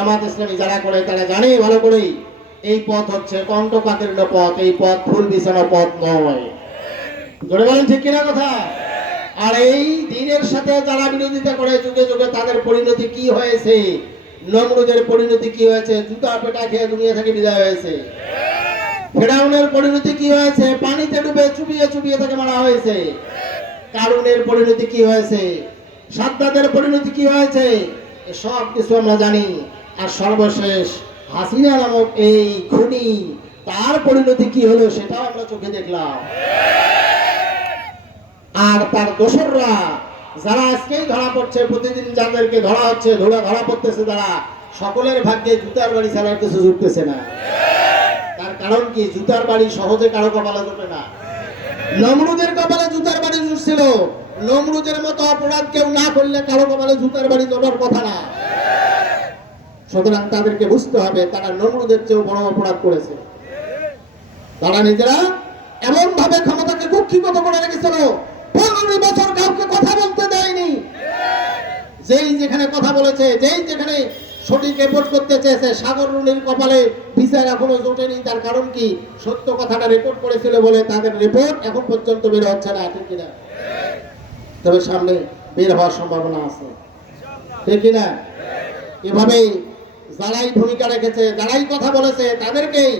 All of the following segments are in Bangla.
জামাত ইসলামী যারা করে তারা জানে ভালো করেই। এই পথ হচ্ছে কণ্ঠকাতীর্ণ পথ, এই পথ ফুল বিছানো পথ নয়। জোরে বলেন ঠিক কিনা কথা? আর এই দিনের সাথে যারা বিরোধিতা করে যুগে যুগে, তাদের পরিণতি কি হয়েছে? নমরুদের পরিণতি কি হয়েছে? জুতা পেটা খেয়ে দুনিয়া থেকে বিদায় হয়েছে। ফেরাউনের পরিণতি কি হয়েছে? পানিতে ডুবে চুবিয়ে চুবিয়ে তাকে মারা হয়েছে। কারুনের পরিণতি কি হয়েছে? সাদ্দাদের পরিণতি কি হয়েছে? সব কিছু আমরা জানি। আর সর্বশেষ হাসিনা নামক এই খুনি, তার পরিণতি কি হলো সেটাও আমরা চোখে দেখলাম। আর তার দোসররা, যারা আজকেই ধরা পড়ছে, প্রতিদিন যাদেরকে ধরা হচ্ছে ধরা ধরা পড়তেছে তারা, সকলের ভাগ্যে জুতার বাড়ি ছাড়ার কিছু জুটতেছে না। তার কারণ কি? জুতার বাড়ি সহজে কারও কপালে জুটে না। নমরুদের কপালে জুতার বাড়ি জুটছিল। নমরুদের মতো অপরাধ কেউ না করলে কারও কপালে জুতার বাড়ি জোটার কথা না। সুতরাং তাদেরকে বুঝতে হবে তারা নমরুদের চেয়েও বড় অপরাধ করেছে। তারা নিজেরা এমন ভাবে ক্ষমতাকে কুক্ষিগত করে রেখেছিল। পনেরো বছর কাউকে কথা বলতে দেয়নি। যেই যেখানে কথা বলেছে, যেই যেখানে সঠিক রেপোর্ট করতে চেয়েছে, সাগর রুনির কপালে বিচার এখনও জোটেনি। তার কারণ কি? সত্য কথাটা রেকর্ড করেছিল বলে তাদের রিপোর্ট এখন পর্যন্ত বের হচ্ছে না, ঠিক কিনা? তবে সামনে বের হওয়ার সম্ভাবনা আছে। ঠিক কিনা? এভাবেই যারাই ভূমিকা রেখেছে, যারাই কথা বলেছে, তাদেরকেই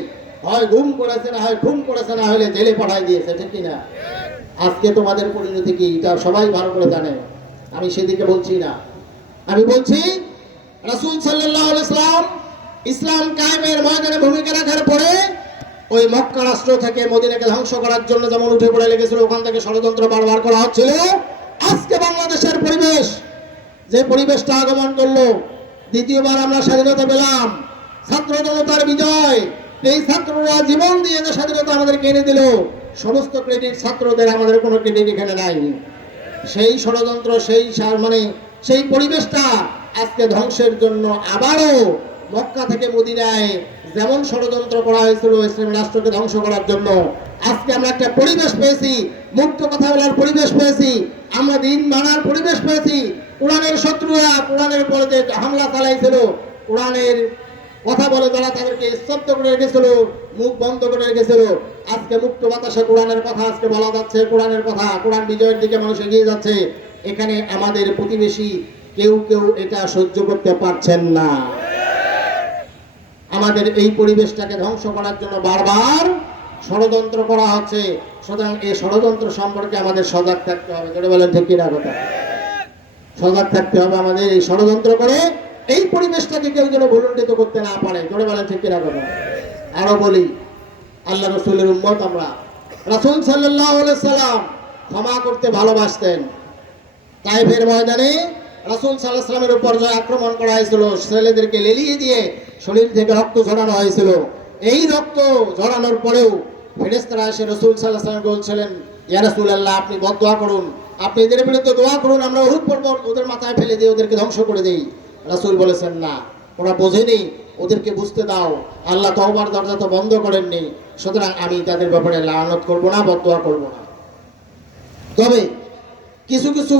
হয় ঘুম করেছে না হয় ঘুম করেছে না হলে জেলে পাঠাই দিয়েছে, ঠিক কিনা? আজকে তোমাদের পরিণতি কি? এটা সবাই ভালো করে জানে। আমি সেদিকে বলছি না। আমি বলছি, রাসূল আলাইহি ইসলাম ইসলাম কায়েমের ময়দানে ভূমিকা রাখার পরে ওই মক্কা রাষ্ট্র থেকে মদিনাকে ধ্বংস করার জন্য যেমন উঠে পড়ে লেগেছিল, ওখান থেকে ষড়যন্ত্র বারবার করা হচ্ছিল। আজকে বাংলাদেশের পরিবেশ, যে পরিবেশটা আগমন করল দ্বিতীয়বার আমরা স্বাধীনতা পেলাম। ছাত্র জনতার বিজয়। এই ছাত্ররা জীবন দিয়ে যে স্বাধীনতা আমাদেরকে এনে দিল, সমস্ত ক্রেডিট ছাত্রদের, আমাদের কোনো ক্রেডিট এখানে নাই। সেই ষড়যন্ত্র, সেই মানে সেই পরিবেশটা আজকে ধ্বংসের জন্য আবারও মক্কা থেকে মদিনায় যেমন ষড়যন্ত্র করা হয়েছিল ইসলাম রাষ্ট্রকে ধ্বংস করার জন্য, আজকে আমরা একটা পরিবেশ পেয়েছি। মুক্ত কথা বলার পরিবেশ পেয়েছি। আমরা দিন মানার পরিবেশ পেয়েছি। কোরআনের শত্রুরা কোরআনের উপরে যে হামলা চালাইছিল, কোরআনের কথা বলে তারা তাদেরকে স্তব্ধ করে রেখেছিল, মুখ বন্ধ করে রেখেছিল, আজকে মুক্ত বাতাসে কোরআনের কথা আজকে বলা যাচ্ছে, কোরআনের কথা, কোরআন বিজয়ের দিকে মানুষ এগিয়ে যাচ্ছে। এখানে আমাদের প্রতিবেশী কেউ কেউ এটা সহ্য করতে পারছেন না। আমাদের এই পরিবেশটাকে ধ্বংস করার জন্য বারবার ষড়যন্ত্র করা হচ্ছে। সুতরাং এই ষড়যন্ত্র সম্পর্কে আমাদের সজাগ থাকতে হবে। বলেন, ঠিক কিনা কথা? সজাগ থাকতে হবে আমাদের, এই ষড়যন্ত্র করে এই পরিবেশটাকে কেউ যেন ভুলুণ্ঠিত করতে না পারে। ধরে বলেন, ঠিক কিনা কথা? আরও বলি, আল্লাহ রসুলের উম্মত আমরা। রাসুল সাল্লাহ সাল্লাম ক্ষমা করতে ভালোবাসতেন। তাইফের ময়দানে রাসুল সাল্লাহ সাল্লামের উপর যে আক্রমণ করা হয়েছিল, ছেলেদেরকে লেলিয়ে দিয়ে শরীর থেকে রক্ত ঝরানো হয়েছিল। এই রক্ত ঝরানোর পরেও ফেরেস্তারা এসে রসুল সাল্লাহ সাল্লাম বলছিলেন, ইয়া রাসুল আল্লাহ আপনি বদোয়া করুন। আপনি এদের বিরুদ্ধে দোয়া করুন, আমরা ওহুদ পর্বত ওদের মাথায় ফেলে দিয়ে ওদেরকে ধ্বংস করে দেই। রাসুল বলেছেন না, ওরা বোঝেনি, ওদেরকে বুঝতে দাও। আল্লাহ তহবার দরজা তো বন্ধ করেননি, সুতরাং আমি তাদের ব্যাপারে লানত করব না বদোয়া করব না। তবে কিছু কিছু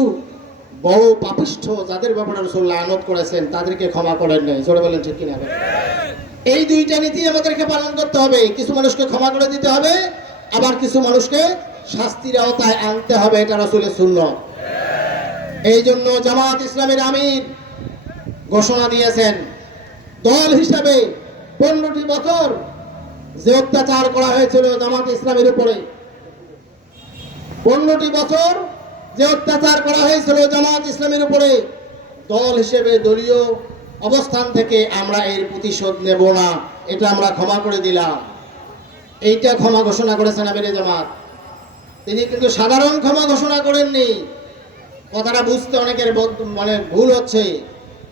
বড় পাপিষ্ঠ যাদের ব্যাপারে রসুল লানত করেছেন, তাদেরকে ক্ষমা করেন নাই। জোরে বলেন ঠিক কিনা? এই দুইটা নীতি আমাদেরকে পালন করতে হবে। কিছু মানুষকে ক্ষমা করে দিতে হবে, আবার কিছু মানুষকে শাস্তির আওতায় আনতে হবে, এটা রসুলের শূন্য এই জন্য জামাত ইসলামের আমির ঘোষণা দিয়েছেন, দল হিসাবে পনেরোটি বছর যে অত্যাচার করা হয়েছিল জামাত ইসলামের উপরে, পনেরোটি বছর যে অত্যাচার করা হয়েছিল জামাত ইসলামের উপরে, দল হিসেবে দলীয় অবস্থান থেকে আমরা এর প্রতিশোধ নেব না, এটা আমরা ক্ষমা করে দিলাম। এইটা ক্ষমা ঘোষণা করেছেন আমিরে জামাত। তিনি কিন্তু সাধারণ ক্ষমা ঘোষণা করেননি। কথাটা বুঝতে অনেকের মানে ভুল হচ্ছে,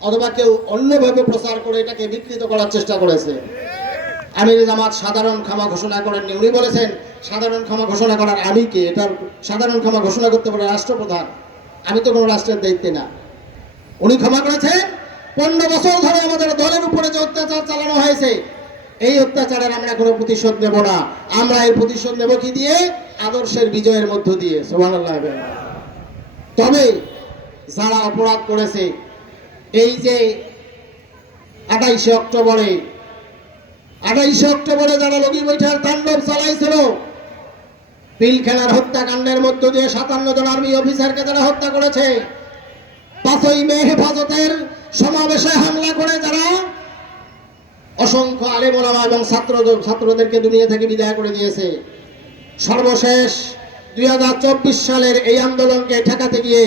অথবা কেউ অন্যভাবে প্রচার করে এটাকে বিকৃত করার চেষ্টা করেছে। আমির জামাত সাধারণ ক্ষমা ঘোষণা করেননি। উনি বলেছেন, সাধারণ ক্ষমা ঘোষণা করার আমি কে? এটার সাধারণ ক্ষমা ঘোষণা করতে পারে রাষ্ট্রপ্রধান। আমি তো কোনো রাষ্ট্রের দায়িত্বে না। উনি ক্ষমা করেছেন। পনেরো বছর ধরে আমাদের দলের উপরে যে অত্যাচার চালানো হয়েছে এই অত্যাচারের আমরা কোনো প্রতিশোধ নেব না। আমরা এই প্রতিশোধ নেব কি দিয়ে? আদর্শের বিজয়ের মধ্য দিয়ে। সুবহানাল্লাহ তবে যারা অপরাধ করেছে, এই যে আঠাইশে অক্টোবরে আঠাইশে অক্টোবরে যারা লগি বৈঠার তাণ্ডব চালাইছিল, পিলখানার হত্যাকাণ্ডের মধ্য দিয়ে সাতান্ন জন আর্মি অফিসারকে যারা হত্যা করেছে, পাঁচই মে হেফাজতের সমাবেশে হামলা করে যারা অসংখ্য আলেম ওলামা এবং ছাত্র ছাত্রদেরকে দুনিয়া থেকে বিদায় করে দিয়েছে। সর্বশেষ দুই হাজার চব্বিশ সালের এই আন্দোলনকে ঠেকাতে গিয়ে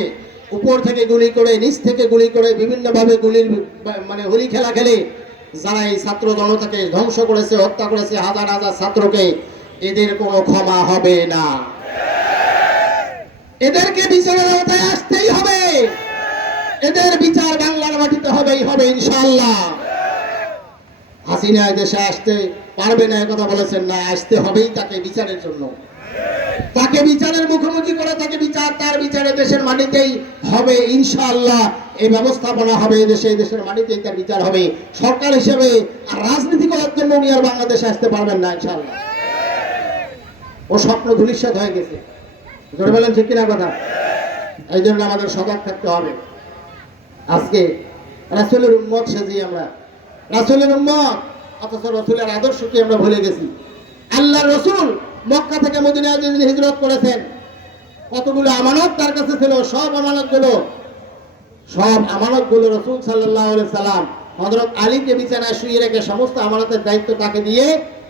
উপর থেকে গুলি করে, নিচ থেকে গুলি করে বিভিন্নভাবে গুলির মানে হোলি খেলা খেলে যারা এই ছাত্র জনতাকে ধ্বংস করেছে, হত্যা করেছে, হাজার হাজার ছাত্রকে এদের কোনো ক্ষমা হবে না। এদেরকে বিচারের আওতায় আসতেই হবে। এদের বিচার বাংলার মাটিতে হবেই, হবে ইনশাআল্লাহ। হাসিনা দেশে আসতে পারবে না কথা বলেছেন না, আসতে হবেই তাকে বিচারের জন্য। তাকে বিচারের মুখোমুখি করে তাকে বিচার, তার বিচারে দেশের মাটিতেই হবে, ইনশাআল্লাহ। এই ব্যবস্থাপনা হবে দেশে দেশের মাটিতেই তার বিচার হবে। সরকার হিসেবে আর রাজনীতি করার জন্য উনি আর বাংলাদেশে আসতে পারবেন না, ইনশাআল্লাহ। ও স্বপ্ন ধূলিসাৎ হয়ে গেছে। জোরে বলেন, ঠিক কিনা কথা? এই জন্য আমাদের সজাগ থাকতে হবে। আজকে রাসুলের উন্মত সেজি আমরা। রাসুলের উম্মত! অথচ রসুলের আদর্শকে আমরা ভুলে গেছি। আল্লাহ রসুল মক্কা থেকে মদিনায় হিজরত করেছেন, কতগুলো আমানত তার কাছে ছিল, সব আমানতগুলো সব আমানতগুলো রসুল সাল্লাহ সাল্লাম হজরত আলীকে বিছানায় শুয়ে রেখে সমস্ত আমানতের দায়িত্ব তাকে দিয়ে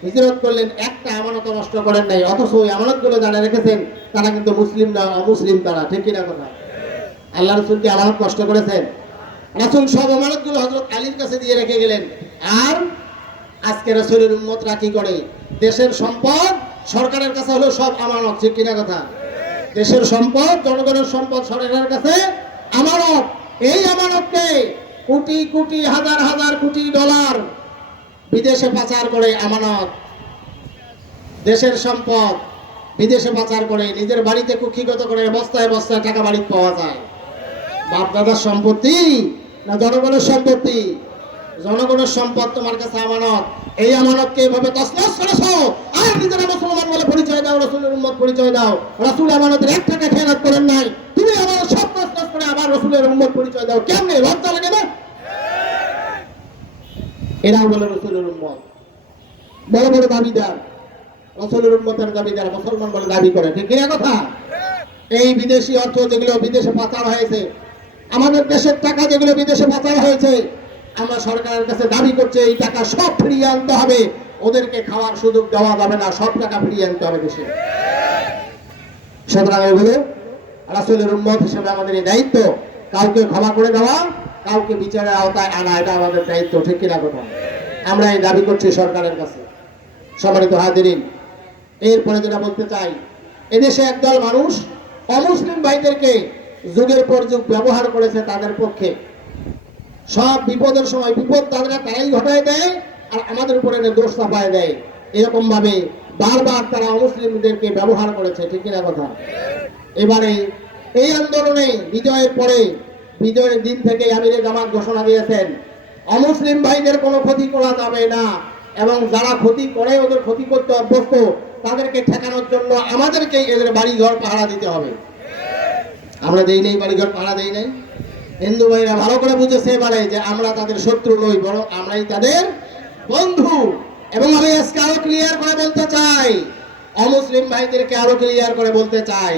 হিজরত করলেন। একটা আমানত নষ্ট করেন নাই, অথচ ওই আমানতগুলো যারা রেখেছেন, তারা কিন্তু মুসলিম না, অমুসলিম তারা, ঠিক কিনা কথা? আল্লাহ রসুলকে আমানত নষ্ট করেছেন? রাসুল সব আমানতগুলো হজরত আলীর কাছে দিয়ে রেখে গেলেন। আর আজকে রসুলের উন্মতরা কি করে। দেশের সম্পদ সরকারের কাছে হলো সব আমানত, ঠিক কিনা কথা? দেশের সম্পদ, জনগণের সম্পদ সরকারের কাছে আমানত। এই আমানতকে কোটি কোটি, হাজার হাজার কোটি ডলার বিদেশে পাচার করে আমানত। দেশের সম্পদ বিদেশে পাচার করে, নিজের বাড়িতে কুক্ষিগত করে, বস্তায় বস্তায় টাকা বাড়ি পাওয়া যায়। বাপ দাদার সম্পত্তি না জনগণের সম্পত্তি? জনগণের সম্পদ তোমার কাছে আমানত। এই আমানতকে এভাবে তসনস করেছ আর নিজেরা মুসলমান বলে পরিচয় দাও, রসুলের উম্মত পরিচয় দাও। রসুল আমানতের এক টাকা খেয়ানত করেন নাই। তুমি আমার সব তসনস করে আবার রসুলের উম্মত পরিচয় দাও। কেমনে? লজ্জা লাগে না? এরাও বলে রসুলের উম্মত। বড় বড় দাবিদার। রসুলের উম্মতের দাবিদার মুসলমান বলে দাবি করে। ঠিক কিনা কথা? এই বিদেশি অর্থ যেগুলো বিদেশে পাচার হয়েছে, আমাদের দেশের টাকা যেগুলো বিদেশে পাচার হয়েছে আমরা সরকারের কাছে দাবি করছে, এই টাকা সব ফিরিয়ে আনতে হবে। ওদেরকে খাওয়ার সুযোগ দেওয়া যাবে না, সব টাকা ফিরিয়ে আনতে হবে দেশে। সুতরাং এগুলো আমাদের এই দায়িত্ব, কাউকে ক্ষমা করে দেওয়া, কাউকে বিচারের আওতায় আনা, এটা আমাদের দায়িত্ব, ঠিক কিনা কথা? আমরা এই দাবি করছি সরকারের কাছে। সম্মানিত হাজিরিন, এরপরে যেটা বলতে চাই, এদেশে একদল মানুষ অমুসলিম ভাইদেরকে যুগের পর যুগ ব্যবহার করেছে তাদের পক্ষে। সব বিপদের সময় বিপদ তারা তারাই ঘটায় দেয় আর আমাদের উপরে দোষ চাপায় দেয়। এরকম ভাবে বারবার তারা অমুসলিমদেরকে ব্যবহার করেছে, ঠিক কিনা কথা? এবারে এই আন্দোলনে বিজয়ের পরে, বিজয়ের দিন থেকে আমিরে জামাত ঘোষণা দিয়েছেন, অমুসলিম ভাইদের কোনো ক্ষতি করা যাবে না এবং যারা ক্ষতি করে, ওদের ক্ষতি করতে অভ্যস্ত, তাদেরকে ঠেকানোর জন্য আমাদেরকে এদের বাড়ি ঘর পাহারা দিতে হবে। আমরা দেই নাই, বাড়িঘর পাহারা দেই নাই। হিন্দু ভাইরা ভালো করে বুঝেছে এবারে যে আমরা তাদের শত্রু নই, বরং আমরাই তাদের বন্ধু। এবং আমি আজকে আরও ক্লিয়ার করে বলতে চাই, অমুসলিম ভাইদেরকে আরও ক্লিয়ার করে বলতে চাই,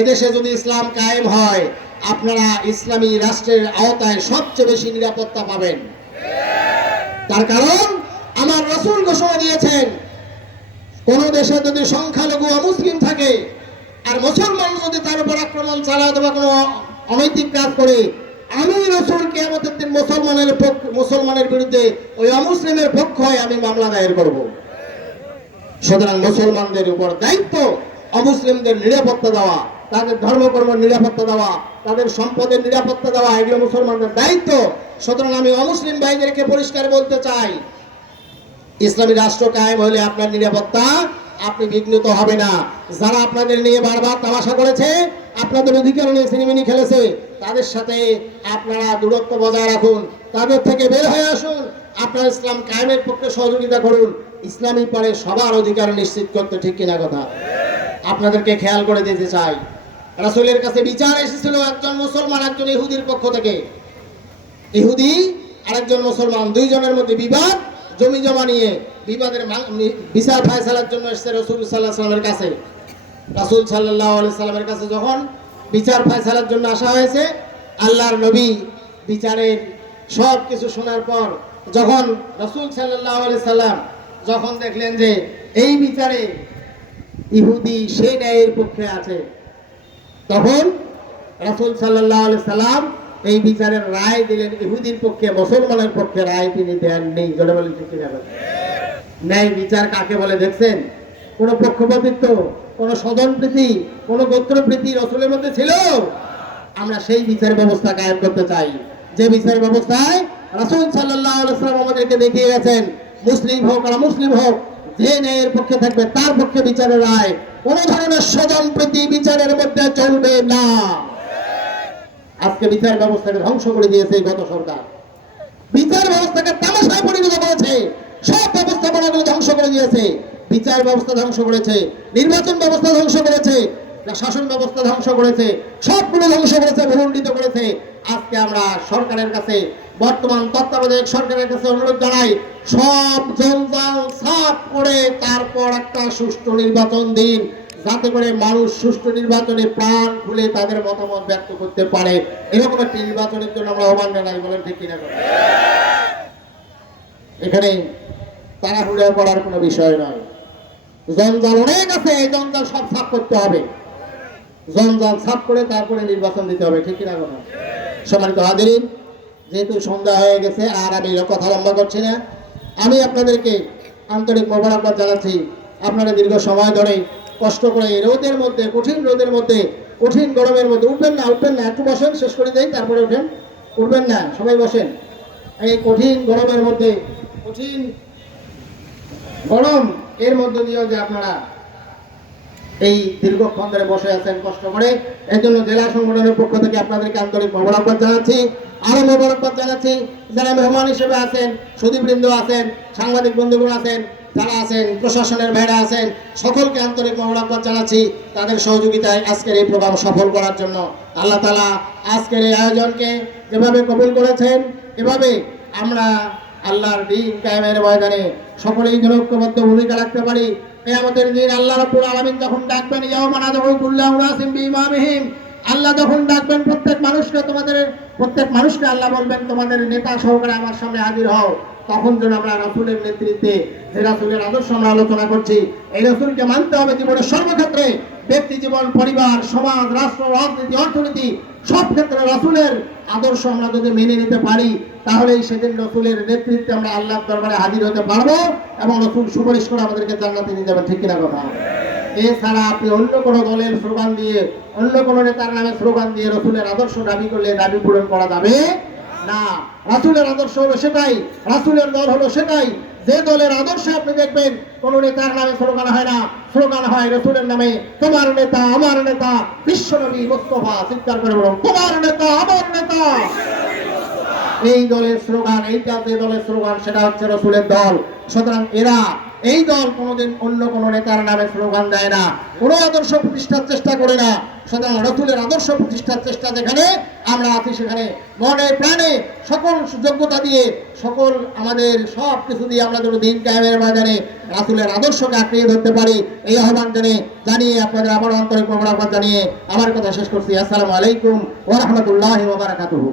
এদেশে যদি ইসলাম কায়েম হয়, আপনারা ইসলামী রাষ্ট্রের আওতায় সবচেয়ে বেশি নিরাপত্তা পাবেন। তার কারণ, আমার রসুল ঘোষণা দিয়েছেন, কোন দেশে যদি সংখ্যালঘু অমুসলিম থাকে, আর মুসলমান যদি তার উপর আক্রমণ চালায় অথবা কোনো অনৈতিক কাজ করে আমি রসুল কেয়ামতের দিন মুসলমানের পক্ষ মুসলমানের বিরুদ্ধে ওই অমুসলিমের পক্ষ হয়ে আমি মামলা দায়ের করব। সুতরাং মুসলমানদের উপর দায়িত্ব অমুসলিমদের নিরাপত্তা দেওয়া, তাদের ধর্মকর্মের নিরাপত্তা দেওয়া, তাদের সম্পদের নিরাপত্তা দেওয়া, এগুলো মুসলমানদের দায়িত্ব। সুতরাং আমি অমুসলিম ভাইদেরকে পরিষ্কার বলতে চাই, ইসলামী রাষ্ট্র কায়েম হলে আপনার নিরাপত্তা, আপনি বিঘ্নিত হবে না। যারা আপনাদের নিয়ে বারবার তামাশা করেছে আপনাদের অধিকার নিয়ে সিনেমিনি খেলেছে, তাদের সাথে আপনারা দূরত্ব বজায় রাখুন, তাদের থেকে বের হয়ে আসুন, আপনারা ইসলাম কায়েমের পক্ষে সহযোগিতা করুন, ইসলামী পরে সবার অধিকার নিশ্চিত করতে ঠিক কিনা কথা। আপনাদেরকে খেয়াল করে দিতে চাই, রাসূলের কাছে বিচার এসেছিল একজন মুসলমান, একজন ইহুদির পক্ষ থেকে। ইহুদি, আরেকজন মুসলমান, দুইজনের মধ্যে বিবাদ, জমি জমা নিয়ে বিবাদের বিচার ফায়সালার জন্য এসছে রসুল সাল্লাহ সাল্লামের কাছে। রাসুল সাল্লাহ সাল্লামের কাছে যখন বিচার ফায়সালার জন্য আসা হয়েছে, আল্লাহর নবী বিচারের সব কিছু শোনার পর যখন রসুল সাল্লাহ সাল্লাম যখন দেখলেন যে এই বিচারে ইহুদি সেই ন্যায়ের পক্ষে আছে, তখন রাসুল সাল্লাহ সাল্লাম এই বিচারের রায় দিলেন ইহুদির পক্ষে, মুসলমানের পক্ষে রায় তিনি দেন নেই জোরে বলেন ঠিক ন্যায় বিচার কাকে বলে দেখছেন? কোনো পক্ষপাতিত্ব? কোন স্বজনপ্রীতি কোন গোত্রপ্রীতি রসুলের মধ্যে ছিল? আমরা সেই বিচার ব্যবস্থা কায়েম করতে চাই। যে বিচার ব্যবস্থায় রাসুল সাল্লাম আমাদেরকে দেখিয়ে গেছেন, মুসলিম হোক আর মুসলিম হোক, যে ন্যায়ের পক্ষে থাকবে তার পক্ষে বিচারের রায়। কোন ধরনের স্বজন প্রীতি বিচারের মধ্যে চলবে না। আজকে বিচার ব্যবস্থাকে ধ্বংস করে দিয়েছে গত সরকার। বিচার ব্যবস্থাকে তামাশায় পরিণত করেছে। সব ব্যবস্থাপনাগুলো ধ্বংস করে দিয়েছে। বিচার ব্যবস্থা ধ্বংস করেছে, নির্বাচন ব্যবস্থা ধ্বংস করেছে শাসন ব্যবস্থা ধ্বংস করেছে, সবগুলো ধ্বংস করেছে ভূমণ্ডিত করেছে। আজকে আমরা সরকারের কাছে, বর্তমান তত্ত্বাবধায়ক সরকারের কাছে অনুরোধ জানাই, সব জঞ্জাল সাফ করে তারপর একটা সুষ্ঠু নির্বাচন দিন, যাতে করে মানুষ সুষ্ঠু নির্বাচনে প্রাণ খুলে তাদের মতামত ব্যক্ত করতে পারে। এরকম একটি নির্বাচনের জন্য আমরা আহ্বান জানাই বলেন ঠিক কিনা? এখানে তাড়াহুড়ো করার কোনো বিষয় নয়। জঞ্জাল অনেক আছে, এই জঞ্জাল সব সাফ করতে হবে। জঞ্জাল সাফ করে তারপরে নির্বাচন দিতে হবে, ঠিক কিনা কথা? সম্মানিত হাজিরিন, যেহেতু সন্ধ্যা হয়ে গেছে, আর আমি কথা লম্বা করছি না, আমি আপনাদেরকে আন্তরিক মোবারকবাদ জানাচ্ছি। আপনারা দীর্ঘ সময় ধরে কষ্ট করে এই রোদের মধ্যে, কঠিন রোদের মধ্যে, কঠিন গরমের মধ্যে উঠবেন না উঠবেন না, একটু বসেন, শেষ করে দেই, তারপরে উঠেন। উঠবেন না, সবাই বসেন। এই কঠিন গরমের মধ্যে, কঠিন গরম এর মধ্যে দিয়েও যে আপনারা এই দীর্ঘক্ষণ ধরে বসে আছেন কষ্ট করে এর জন্য জেলা সংগঠনের পক্ষ থেকে আপনাদেরকে আন্তরিক মোবারকবাদ জানাচ্ছি, আরও মোবারকবাদ জানাচ্ছি। যারা মেহমান হিসেবে আছেন, সুদীপবৃন্দ আছেন, সাংবাদিক বন্ধুগণ আছেন, যারা আছেন, প্রশাসনের ভাইরা আছেন, সকলকে আন্তরিক মোবারকবাদ জানাচ্ছি। তাদের সহযোগিতায় আজকের এই প্রোগ্রাম সফল করার জন্য আল্লাহ তালা আজকের এই আয়োজনকে যেভাবে কবুল করেছেন, এভাবে আমরা আল্লাহর দিন কায়েমের ময়দানে সকলেই ঐক্যবদ্ধ ভূমিকা রাখতে পারি। কেয়ামতের দিন আল্লাহ রাব্বুল আলামিন যখন ডাকবেন ইয়াউমানা যখন কুল্লাহু নাসিম বিইমামিহিম আল্লাহ যখন ডাকবেন, প্রত্যেক মানুষকে তোমাদের, প্রত্যেক মানুষকে আল্লাহ বলবেন, তোমাদের নেতা সহকারে আমার সামনে হাজির হও। তখন যেন আমরা রাসূলের নেতৃত্বে যে রাসূলের আদর্শ আমরা আলোচনা করছি। এই রাসূলকে মানতে হবে জীবনের সর্বক্ষেত্রে। ব্যক্তি জীবন, পরিবার, সমাজ, রাষ্ট্র, রাজনীতি, অর্থনীতি, সব ক্ষেত্রে রাসূলের আদর্শ আমরা যদি মেনে নিতে পারি তাহলেই সেদিন রসুলের নেতৃত্বে আমরা আল্লাহর দরবারে হাজির হতে পারব এবং রসুল সুপারিশ করে আমাদেরকে জান্নাতে নিয়ে যাবেন, ঠিক কিনা কথা? এছাড়া আপনি অন্য কোনো দলের স্লোগান দিয়ে, অন্য কোনো নেতার নামে স্লোগান দিয়ে রসুলের আদর্শ দাবি করলে দাবি পূরণ করা যাবে? না, রাসুলের আদর্শ হলো সেটাই, রাসুলের দল হলো সেটাই। যে দলের আদর্শে আপনি দেখবেন, কোন নেতার নামে স্লোগান হয় না। স্লোগান হয় রসুলের নামে, তোমার নেতা, আমার নেতা, বিশ্বনবী মুস্তফা চিৎকার করে বলুন, তোমার নেতা, আমার নেতা এই দলের স্লোগান এই জাতীয় দলের স্লোগান, সেটা হচ্ছে রসুলের দল। সুতরাং এরা এই দল কোনোদিন অন্য কোন নেতার নামে স্লোগান দেয় না। কোনো আদর্শ প্রতিষ্ঠার চেষ্টা করে না। সুতরাং রসুলের আদর্শ প্রতিষ্ঠার চেষ্টা যেখানে, আমরা আছি সেখানে। মনে প্রাণে সকল যোগ্যতা দিয়ে, সকল আমাদের সব কিছু দিয়ে আমরা যেন দিন কায়েমের বাজারে রাসুলের আদর্শকে আঁকড়িয়ে ধরতে পারি, এই আহ্বান জানিয়ে জানিয়ে আপনাদের আবার আন্তরিক মোবারকবাদ জানিয়ে আমার কথা শেষ করছি। আসসালামু আলাইকুম ওয়া রাহমাতুল্লাহি ওয়া বারাকাতুহু।